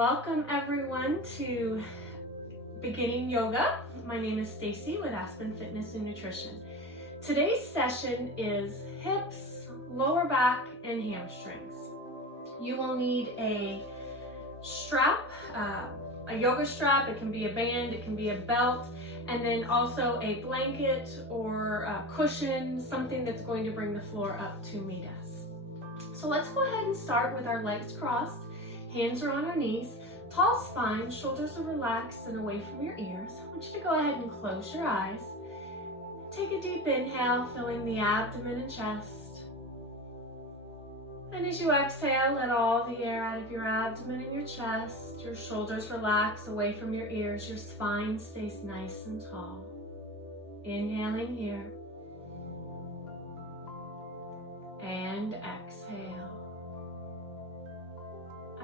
Welcome everyone to Beginning Yoga. My name is Stacie with Aspen Fitness and Nutrition. Today's session is hips, lower back, and hamstrings. You will need a strap, a yoga strap. It can be a band, it can be a belt, and then also a blanket or a cushion, something that's going to bring the floor up to meet us. So let's go ahead and start with our legs crossed. Hands are on our knees, tall spine, shoulders are relaxed and away from your ears. I want you to go ahead and close your eyes. Take a deep inhale, filling the abdomen and chest. And as you exhale, let all the air out of your abdomen and your chest. Your shoulders relax away from your ears. Your spine stays nice and tall. Inhaling here. And exhale.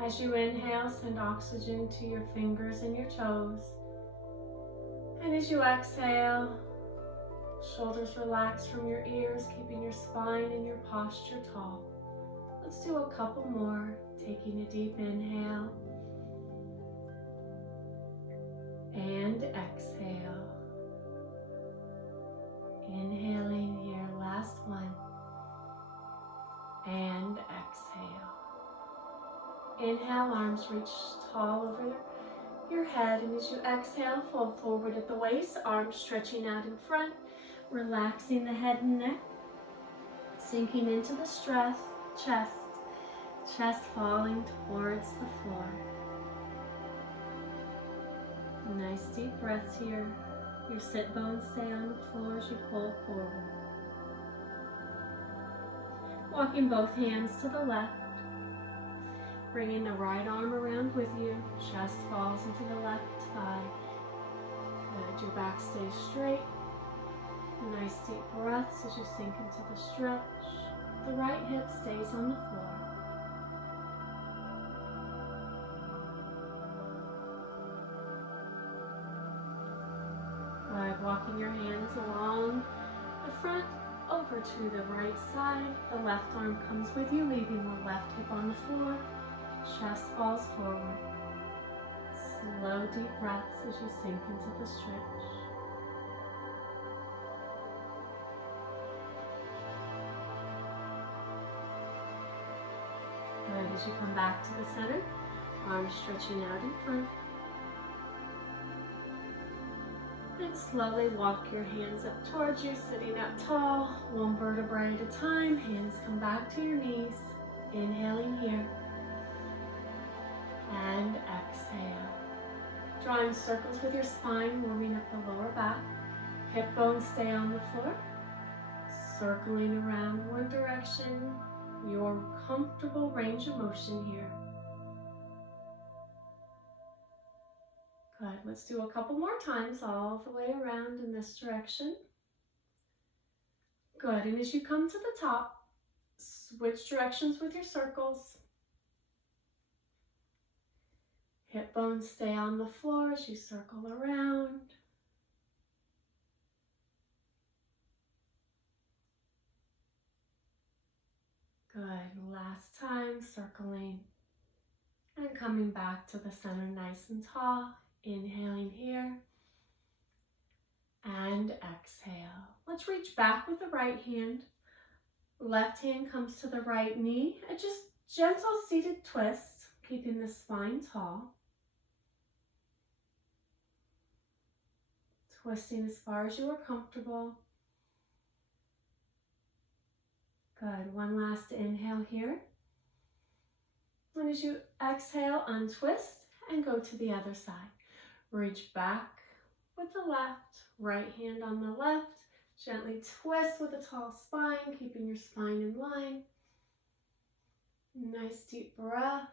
As you inhale, send oxygen to your fingers and your toes. And as you exhale, shoulders relax from your ears, keeping your spine and your posture tall. Let's do a couple more, taking a deep inhale. And exhale. Inhaling here, last one. And exhale. Inhale, arms reach tall over your head, and as you exhale, fold forward at the waist, arms stretching out in front, relaxing the head and neck, sinking into the chest falling towards the floor. Nice deep breaths here. Your sit bones stay on the floor as you fold forward. Walking both hands to the left. Bringing the right arm around with you, chest falls into the left thigh. Let your back stay straight. Nice deep breaths as you sink into the stretch. The right hip stays on the floor. Good. Walking your hands along the front over to the right side. The left arm comes with you, leaving the left hip on the floor. Chest falls forward. Slow, deep breaths as you sink into the stretch. Good. As you come back to the center, arms stretching out in front. And slowly walk your hands up towards you, sitting up tall, one vertebrae at a time. Hands come back to your knees. Inhaling here. And exhale. Drawing circles with your spine, warming up the lower back. Hip bones stay on the floor. Circling around one direction. Your comfortable range of motion here. Good. Let's do a couple more times all the way around in this direction. Good. And as you come to the top, switch directions with your circles. Hip bones stay on the floor as you circle around. Good. Last time, circling and coming back to the center nice and tall. Inhaling here and exhale. Let's reach back with the right hand. Left hand comes to the right knee. A just gentle seated twist, keeping the spine tall. Twisting as far as you are comfortable. Good. One last inhale here. And as you exhale, untwist and go to the other side. Reach back with the left, right hand on the left. Gently twist with a tall spine, keeping your spine in line. Nice deep breaths.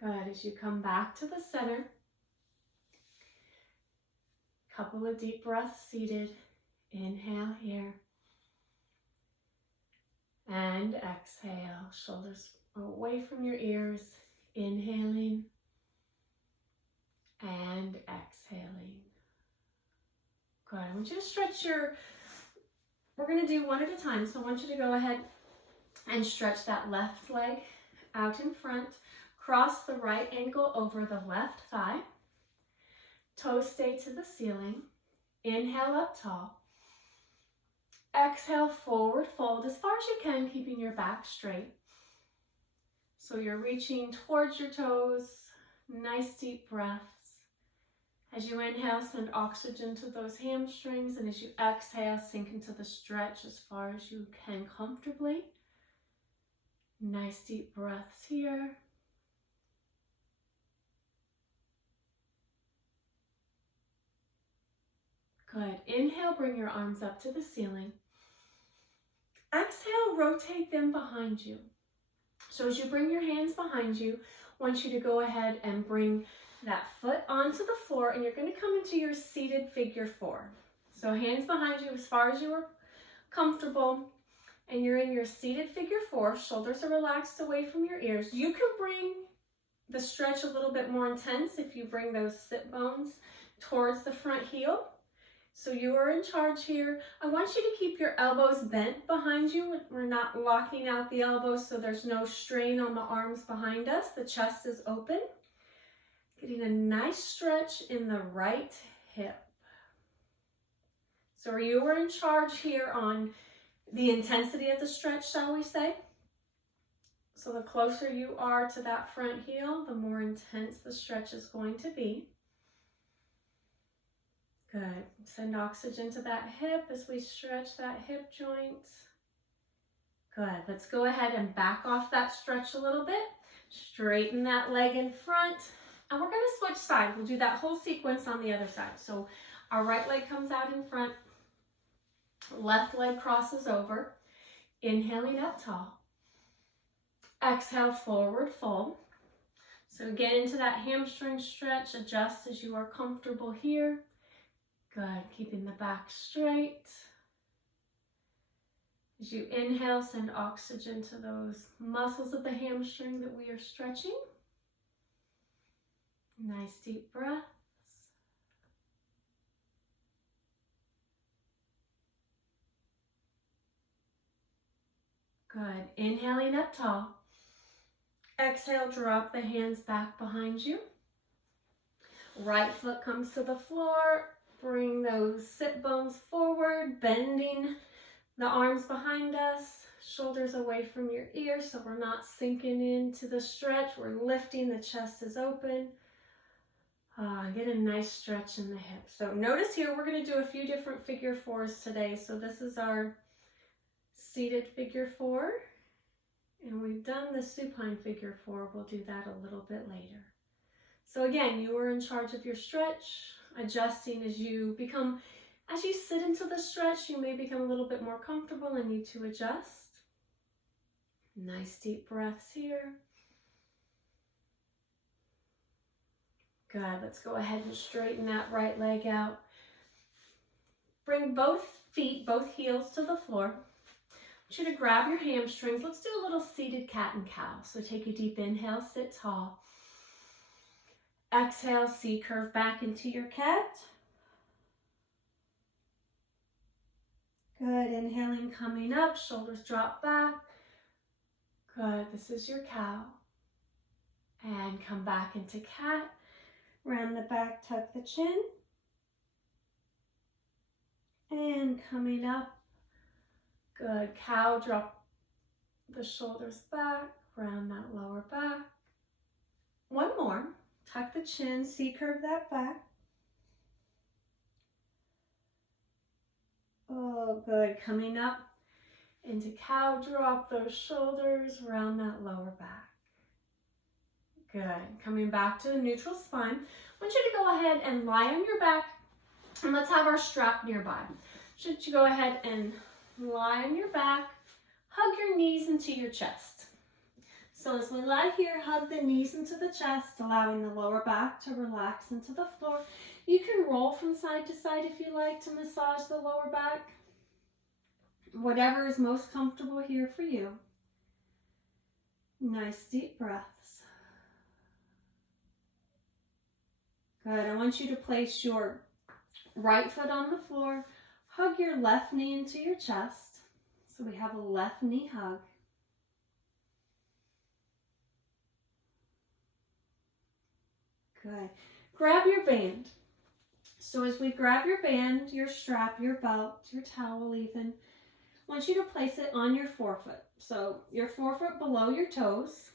Good. As you come back to the center, couple of deep breaths seated. Inhale here. And exhale. Shoulders away from your ears. Inhaling and exhaling. Good. I want you to stretch your We're going to do one at a time. So I want you to go ahead and stretch that left leg out in front. Cross the right ankle over the left thigh. Toes stay to the ceiling. Inhale up tall. Exhale, forward fold as far as you can, keeping your back straight. So you're reaching towards your toes. Nice deep breaths. As you inhale, send oxygen to those hamstrings, and as you exhale, sink into the stretch as far as you can comfortably. Nice deep breaths here. Good. Inhale, bring your arms up to the ceiling. Exhale, rotate them behind you. So as you bring your hands behind you, I want you to go ahead and bring that foot onto the floor, and you're going to come into your seated figure four. So hands behind you as far as you are comfortable, and you're in your seated figure four. Shoulders are relaxed away from your ears. You can bring the stretch a little bit more intense if you bring those sit bones towards the front heel. So you are in charge here. I want you to keep your elbows bent behind you. We're not locking out the elbows, so there's no strain on the arms behind us. The chest is open. Getting a nice stretch in the right hip. So you are in charge here on the intensity of the stretch, shall we say? So the closer you are to that front heel, the more intense the stretch is going to be. Good. Send oxygen to that hip as we stretch that hip joint. Good. Let's go ahead and back off that stretch a little bit. Straighten that leg in front. And we're going to switch sides. We'll do that whole sequence on the other side. So our right leg comes out in front. Left leg crosses over. Inhaling up tall. Exhale, forward fold. So get into that hamstring stretch. Adjust as you are comfortable here. Good. Keeping the back straight. As you inhale, send oxygen to those muscles of the hamstring that we are stretching. Nice deep breaths. Good. Inhaling up tall. Exhale, drop the hands back behind you. Right foot comes to the floor. Bring those sit bones forward, bending the arms behind us, shoulders away from your ears so we're not sinking into the stretch. We're lifting, the chest is open. Get a nice stretch in the hips. So notice here we're going to do a few different figure fours today. So this is our seated figure four, and we've done the supine figure four. We'll do that a little bit later. So again, you are in charge of your stretch. Adjusting as you sit into the stretch, you may become a little bit more comfortable and need to adjust. Nice deep breaths here. Good. Let's go ahead and straighten that right leg out. Bring both feet, both heels to the floor. I want you to grab your hamstrings. Let's do a little seated cat and cow. So take a deep inhale, sit tall. Exhale, C curve back into your cat. Good. Inhaling, coming up, shoulders drop back. Good. This is your cow. And come back into cat. Round the back, tuck the chin. And coming up. Good. Cow, drop the shoulders back. Round that lower back. One more. Tuck the chin, C-curve that back. Oh, good. Coming up into cow, drop those shoulders, round that lower back. Good. Coming back to the neutral spine. I want you to go ahead and lie on your back, and let's have our strap nearby. Should you go ahead and lie on your back, hug your knees into your chest. So as we lie here, hug the knees into the chest, allowing the lower back to relax into the floor. You can roll from side to side if you like to massage the lower back. Whatever is most comfortable here for you. Nice deep breaths. Good. I want you to place your right foot on the floor, hug your left knee into your chest. So we have a left knee hug. Good. Grab your band. So as we grab your band, your strap, your belt, your towel even, I want you to place it on your forefoot. So your forefoot below your toes.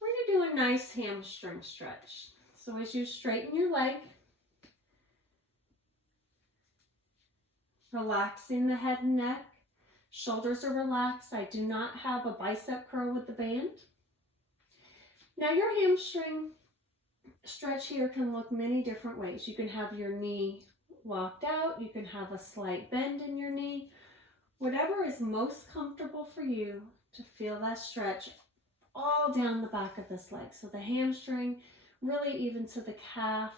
We're going to do a nice hamstring stretch. So as you straighten your leg, relaxing the head and neck, shoulders are relaxed. I do not have a bicep curl with the band. Now your hamstring stretch here can look many different ways. You can have your knee locked out. You can have a slight bend in your knee. Whatever is most comfortable for you to feel that stretch all down the back of this leg. So the hamstring, really even to the calf.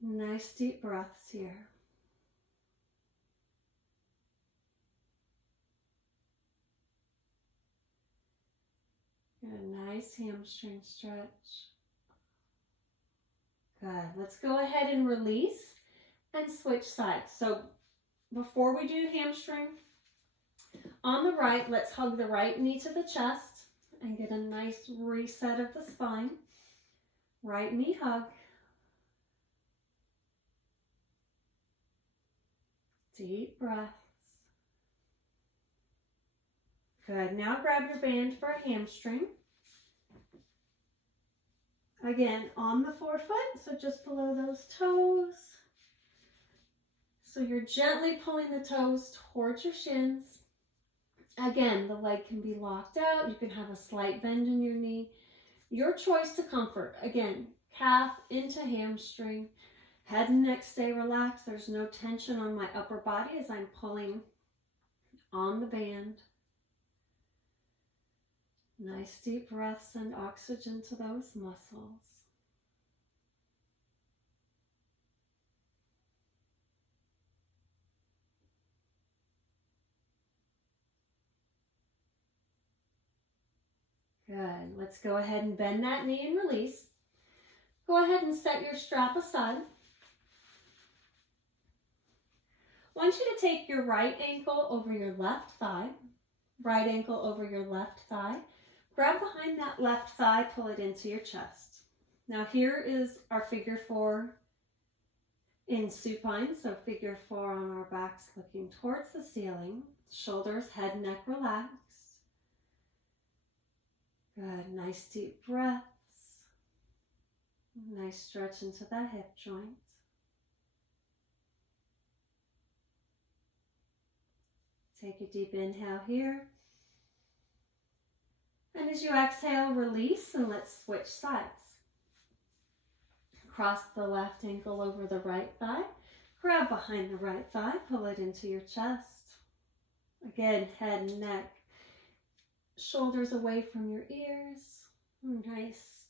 Nice deep breaths here. A nice hamstring stretch. Good. Let's go ahead and release and switch sides. So before we do hamstring, on the right, let's hug the right knee to the chest and get a nice reset of the spine. Right knee hug. Deep breaths. Good. Now grab your band for a hamstring. Again, on the forefoot, so just below those toes. So you're gently pulling the toes towards your shins. Again, the leg can be locked out. You can have a slight bend in your knee. Your choice to comfort. Again, calf into hamstring. Head and neck stay relaxed. There's no tension on my upper body as I'm pulling on the band. Nice deep breaths and oxygen to those muscles. Good. Let's go ahead and bend that knee and release. Go ahead and set your strap aside. I want you to take your right ankle over your left thigh. Right ankle over your left thigh. Grab behind that left thigh, pull it into your chest. Now here is our figure 4 in supine, so figure 4 on our backs looking towards the ceiling. Shoulders, head, neck relaxed. Good, nice deep breaths. Nice stretch into that hip joint. Take a deep inhale here. And as you exhale, release, and let's switch sides. Cross the left ankle over the right thigh. Grab behind the right thigh, pull it into your chest. Again, head and neck. Shoulders away from your ears. Nice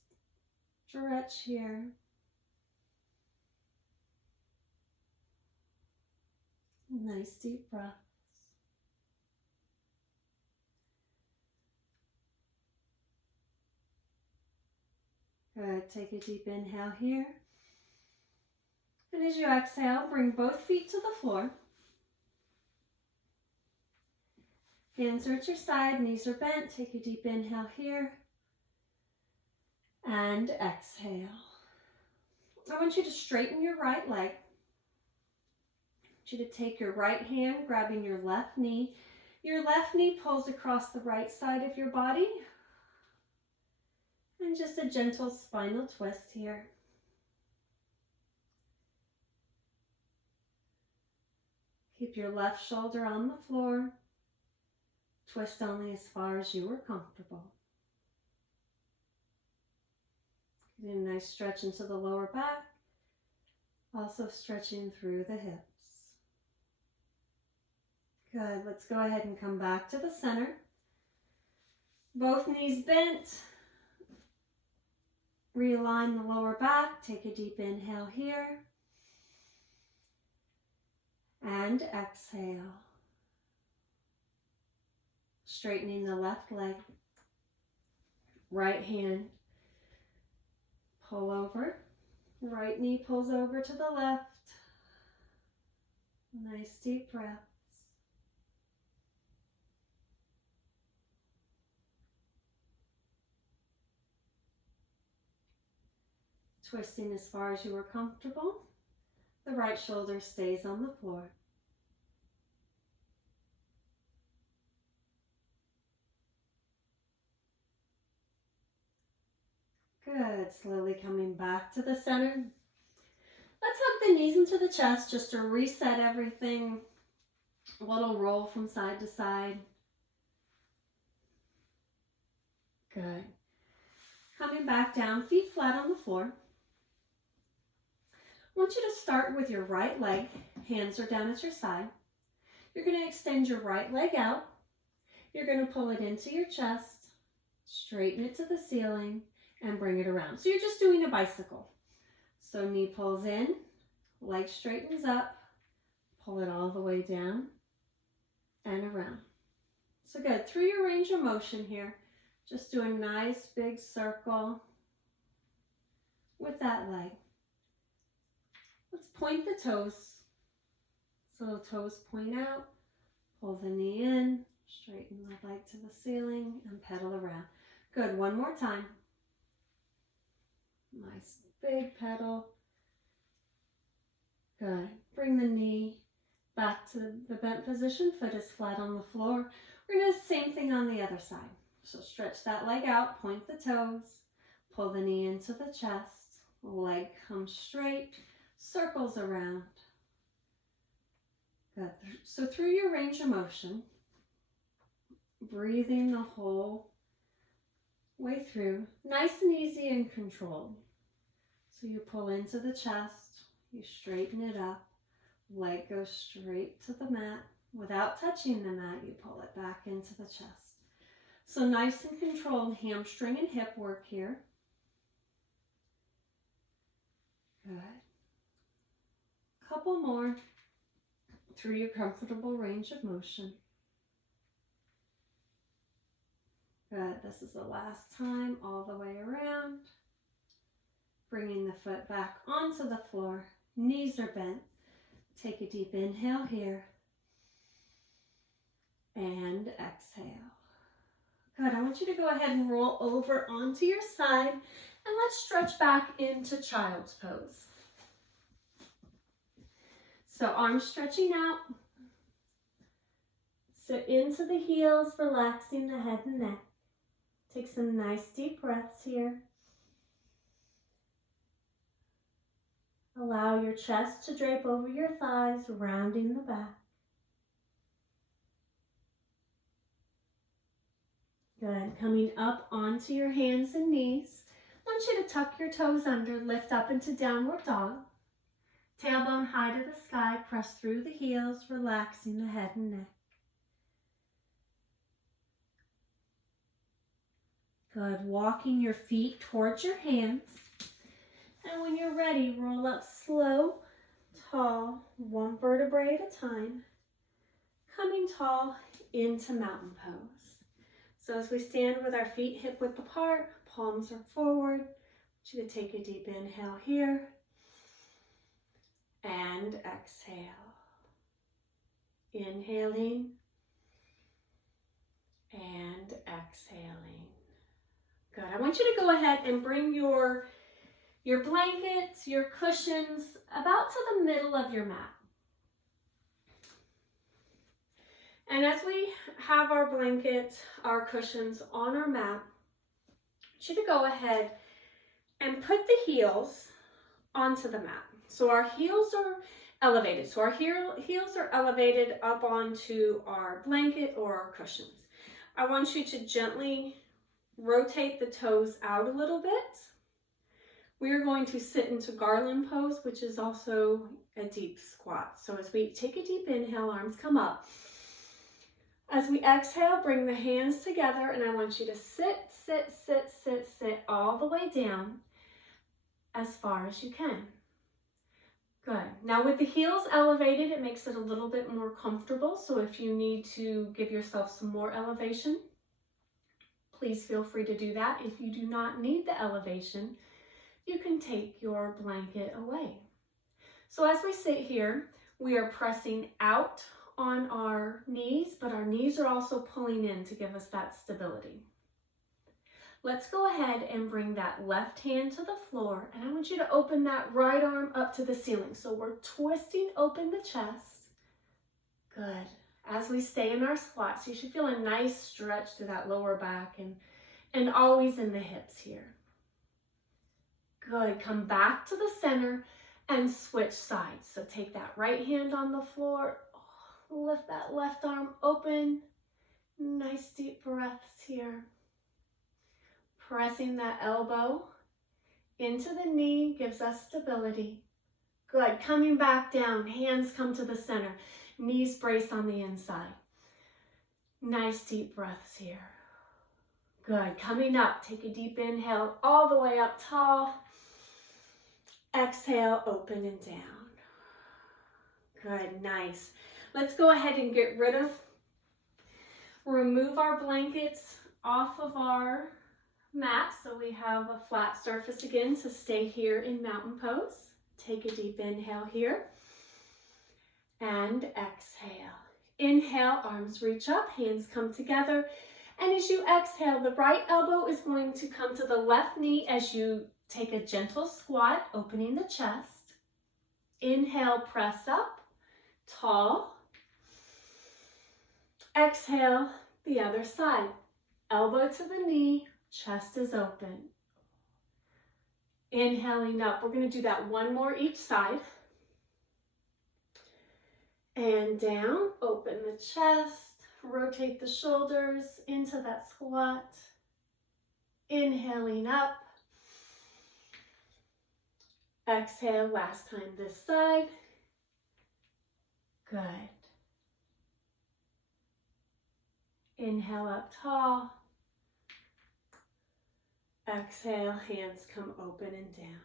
stretch here. Nice deep breath. Good. Take a deep inhale here. And as you exhale, bring both feet to the floor. Hands are at your side, knees are bent. Take a deep inhale here. And exhale. I want you to straighten your right leg. I want you to take your right hand, grabbing your left knee. Your left knee pulls across the right side of your body. And just a gentle spinal twist here. Keep your left shoulder on the floor. Twist only as far as you are comfortable. Get a nice stretch into the lower back. Also stretching through the hips. Good. Let's go ahead and come back to the center. Both knees bent. Realign the lower back. Take a deep inhale here. And exhale. Straightening the left leg. Right hand. Pull over. Right knee pulls over to the left. Nice deep breaths. Twisting as far as you are comfortable. The right shoulder stays on the floor. Good. Slowly coming back to the center. Let's hug the knees into the chest just to reset everything. A little roll from side to side. Good. Coming back down, feet flat on the floor. I want you to start with your right leg. Hands are down at your side. You're going to extend your right leg out. You're going to pull it into your chest, straighten it to the ceiling, and bring it around. So you're just doing a bicycle. So knee pulls in, leg straightens up, pull it all the way down and around. So good. Through your range of motion here, just do a nice big circle with that leg. Let's point the toes. So the toes point out, pull the knee in, straighten the leg to the ceiling, and pedal around. Good. One more time. Nice big pedal. Good. Bring the knee back to the bent position. Foot is flat on the floor. We're going to do the same thing on the other side. So stretch that leg out, point the toes, pull the knee into the chest, leg comes straight, circles around. Good. So through your range of motion, breathing the whole way through, nice and easy and controlled. So you pull into the chest, you straighten it up, leg goes straight to the mat. Without touching the mat, you pull it back into the chest. So nice and controlled hamstring and hip work here. Good. Couple more through your comfortable range of motion. Good. This is the last time, all the way around. Bringing the foot back onto the floor. Knees are bent. Take a deep inhale here. And exhale. Good. I want you to go ahead and roll over onto your side. And let's stretch back into child's pose. So arms stretching out. Sit into the heels, relaxing the head and neck. Take some nice deep breaths here. Allow your chest to drape over your thighs, rounding the back. Good. Coming up onto your hands and knees. I want you to tuck your toes under, lift up into downward dog. Tailbone high to the sky, press through the heels, relaxing the head and neck. Good. Walking your feet towards your hands. And when you're ready, roll up slow, tall, one vertebrae at a time. Coming tall into mountain pose. So as we stand with our feet hip width apart, palms are forward. I want you to take a deep inhale here. And exhale. Inhaling. And exhaling. Good. I want you to go ahead and bring your blankets, your cushions, about to the middle of your mat. And as we have our blankets, our cushions on our mat, I want you to go ahead and put the heels onto the mat. So our heels are elevated. So our heels are elevated up onto our blanket or our cushions. I want you to gently rotate the toes out a little bit. We are going to sit into garland pose, which is also a deep squat. So as we take a deep inhale, arms come up. As we exhale, bring the hands together, and I want you to sit, sit, sit, sit, sit all the way down as far as you can. Good. Now with the heels elevated, it makes it a little bit more comfortable. So if you need to give yourself some more elevation, please feel free to do that. If you do not need the elevation, you can take your blanket away. So as we sit here, We are pressing out on our knees, but our knees are also pulling in to give us that stability. Let's go ahead and bring that left hand to the floor, and I want you to open that right arm up to the ceiling. So we're twisting open the chest. Good. As we stay in our squats, you should feel a nice stretch through that lower back and always in the hips here. Good. Come back to the center and switch sides. So take that right hand on the floor, lift that left arm open. Nice deep breaths here. Pressing that elbow into the knee gives us stability. Good. Coming back down, hands come to the center. Knees brace on the inside. Nice deep breaths here. Good. Coming up, take a deep inhale all the way up tall. Exhale, open and down. Good. Nice. Let's go ahead and remove our blankets off of our mat so we have a flat surface again to stay here in mountain pose. Take a deep inhale here and exhale. Inhale, arms reach up, hands come together, and as you exhale, the right elbow is going to come to the left knee as you take a gentle squat, opening the chest. Inhale, press up, tall. Exhale, the other side. Elbow to the knee, chest is open. Inhaling up. We're going to do that one more each side. And down, open the chest, rotate the shoulders into that squat. Inhaling up. Exhale, last time this side. Good. Inhale up tall. Exhale, hands come open and down.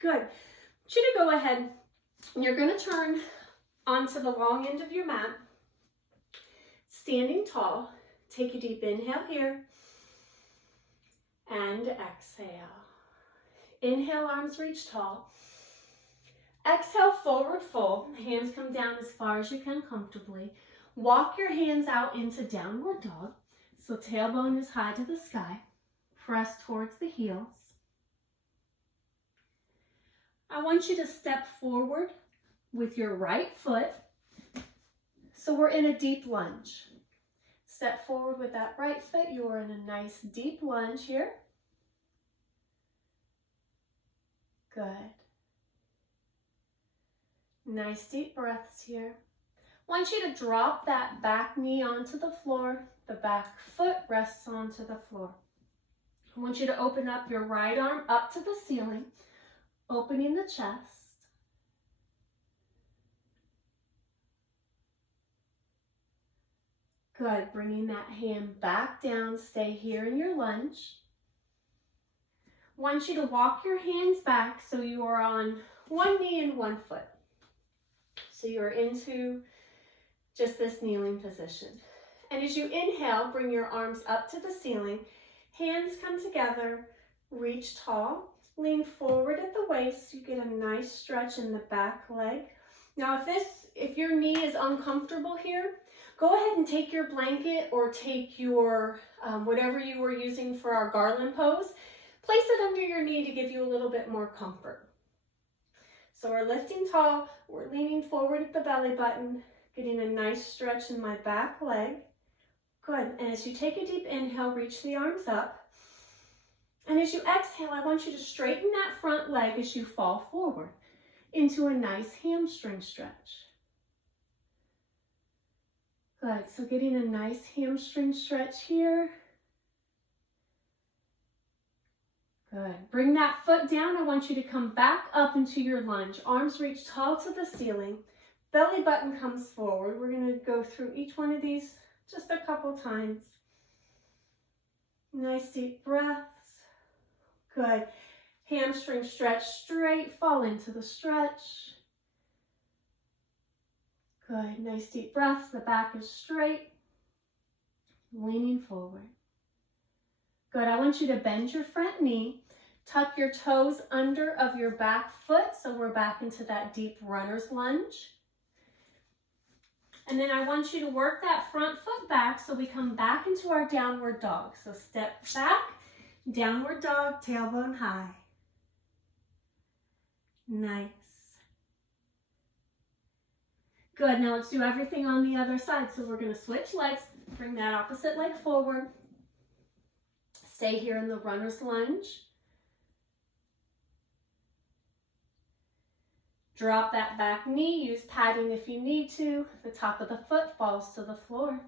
Good. I want you to go ahead, and you're going to turn onto the long end of your mat, standing tall. Take a deep inhale here, and exhale. Inhale, arms reach tall. Exhale, forward fold. Hands come down as far as you can comfortably. Walk your hands out into downward dog. So tailbone is high to the sky. Press towards the heels. I want you to step forward with your right foot. So we're in a deep lunge. Step forward with that right foot. You are in a nice deep lunge here. Good. Nice deep breaths here. I want you to drop that back knee onto the floor. The back foot rests onto the floor. I want you to open up your right arm up to the ceiling, opening the chest. Good. Bringing that hand back down. Stay here in your lunge. I want you to walk your hands back so you are on one knee and one foot. So you're into just this kneeling position. And as you inhale, bring your arms up to the ceiling. Hands come together, reach tall, lean forward at the waist. You get a nice stretch in the back leg. Now if your knee is uncomfortable here, go ahead and take your blanket or take your whatever you were using for our garland pose. Place it under your knee to give you a little bit more comfort. So we're lifting tall, we're leaning forward at the belly button, getting a nice stretch in my back leg. Good. And as you take a deep inhale, reach the arms up. And as you exhale, I want you to straighten that front leg as you fall forward into a nice hamstring stretch. Good. So getting a nice hamstring stretch here. Good. Bring that foot down. I want you to come back up into your lunge. Arms reach tall to the ceiling. Belly button comes forward. We're going to go through each one of these just a couple times. Nice deep breaths. Good. Hamstring stretch straight. Fall into the stretch. Good. Nice deep breaths. The back is straight. Leaning forward. Good. I want you to bend your front knee. Tuck your toes under of your back foot, so we're back into that deep runner's lunge. And then I want you to work that front foot back so we come back into our downward dog. So step back, downward dog, tailbone high. Nice. Good, now let's do everything on the other side. So we're gonna switch legs, bring that opposite leg forward. Stay here in the runner's lunge. Drop that back knee, use padding if you need to. The top of the foot falls to the floor.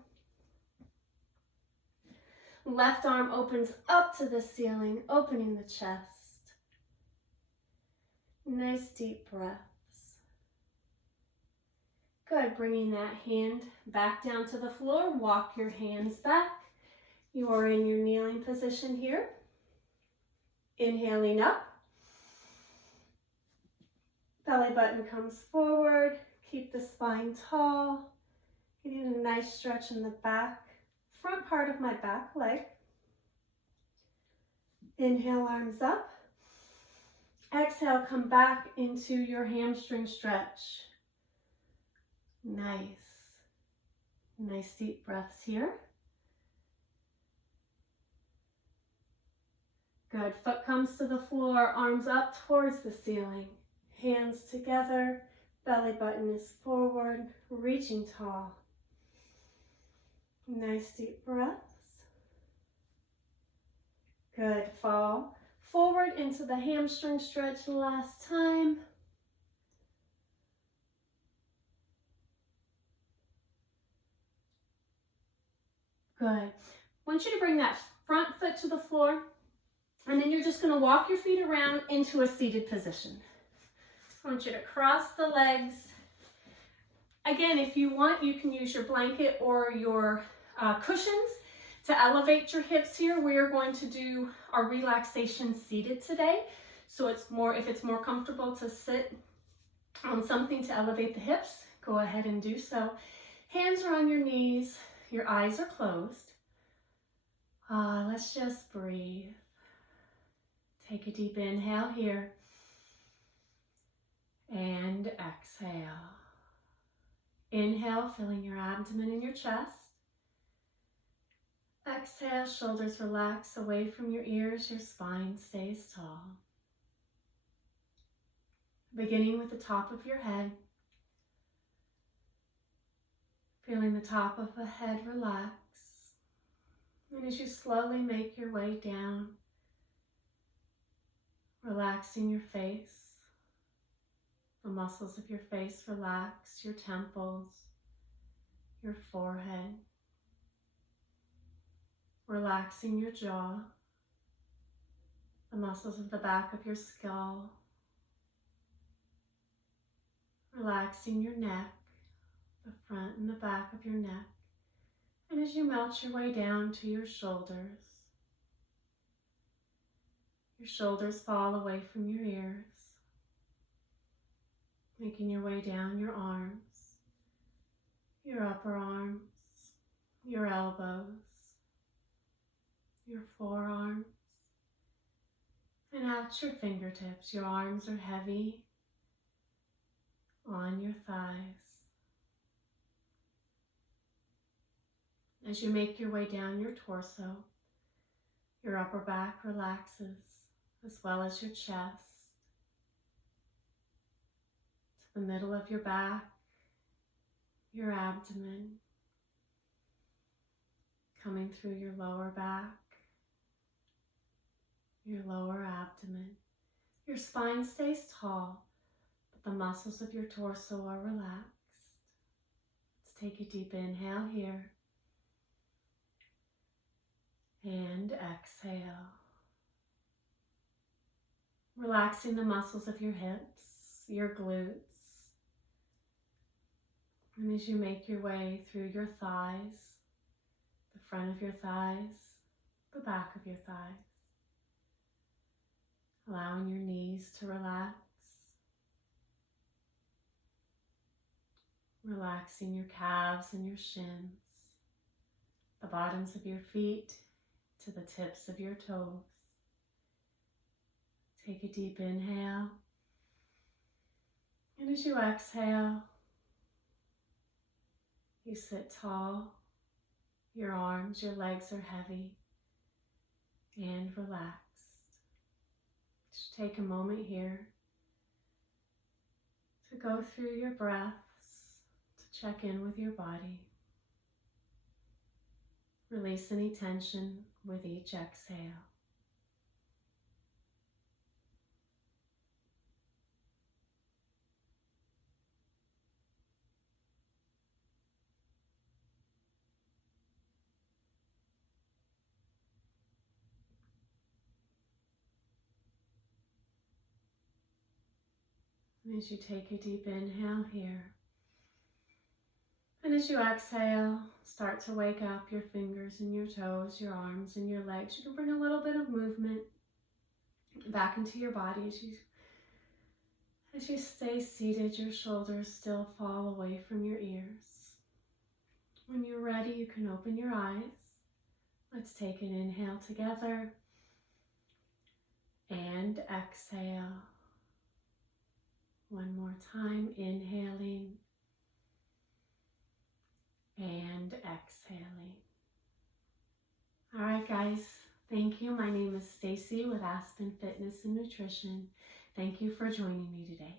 Left arm opens up to the ceiling, opening the chest. Nice deep breaths. Good, bringing that hand back down to the floor. Walk your hands back. You are in your kneeling position here. Inhaling up. Belly button comes forward. Keep the spine tall. Getting a nice stretch in the back, front part of my back leg. Inhale, arms up. Exhale, come back into your hamstring stretch. Nice. Nice deep breaths here. Good. Foot comes to the floor, arms up towards the ceiling. Hands together, belly button is forward, reaching tall. Nice deep breaths. Good. Fall forward into the hamstring stretch last time. Good. I want you to bring that front foot to the floor, and then you're just going to walk your feet around into a seated position. I want you to cross the legs. Again, if you want, you can use your blanket or your cushions to elevate your hips here. We are going to do our relaxation seated today. So if it's more comfortable to sit on something to elevate the hips, go ahead and do so. Hands are on your knees, your eyes are closed. Let's just breathe. Take a deep inhale here. And exhale. Inhale, filling your abdomen and your chest. Exhale, shoulders relax away from your ears, your spine stays tall. Beginning with the top of your head. Feeling the top of the head relax. And as you slowly make your way down, relaxing your face. The muscles of your face relax, your temples, your forehead. Relaxing your jaw, the muscles of the back of your skull. Relaxing your neck, the front and the back of your neck. And as you melt your way down to your shoulders fall away from your ears. Making your way down your arms, your upper arms, your elbows, your forearms, and out your fingertips. Your arms are heavy on your thighs. As you make your way down your torso, your upper back relaxes, as well as your chest. The middle of your back, your abdomen, coming through your lower back, your lower abdomen. Your spine stays tall, but the muscles of your torso are relaxed. Let's take a deep inhale here. And exhale. Relaxing the muscles of your hips, your glutes. And as you make your way through your thighs, the front of your thighs, the back of your thighs, allowing your knees to relax, relaxing your calves and your shins, the bottoms of your feet to the tips of your toes. take a deep inhale. And as you exhale, you sit tall. Your arms, your legs are heavy and relaxed. Just take a moment here to go through your breaths, to check in with your body. Release any tension with each exhale. And as you take a deep inhale here, and as you exhale, start to wake up your fingers and your toes, your arms and your legs. You can bring a little bit of movement back into your body as you stay seated. Your shoulders still fall away from your ears. When you're ready, you can open your eyes. Let's take an inhale together and exhale. One more time, inhaling and exhaling. All right, guys, thank you. My name is Stacie with Aspen Fitness and Nutrition. Thank you for joining me today.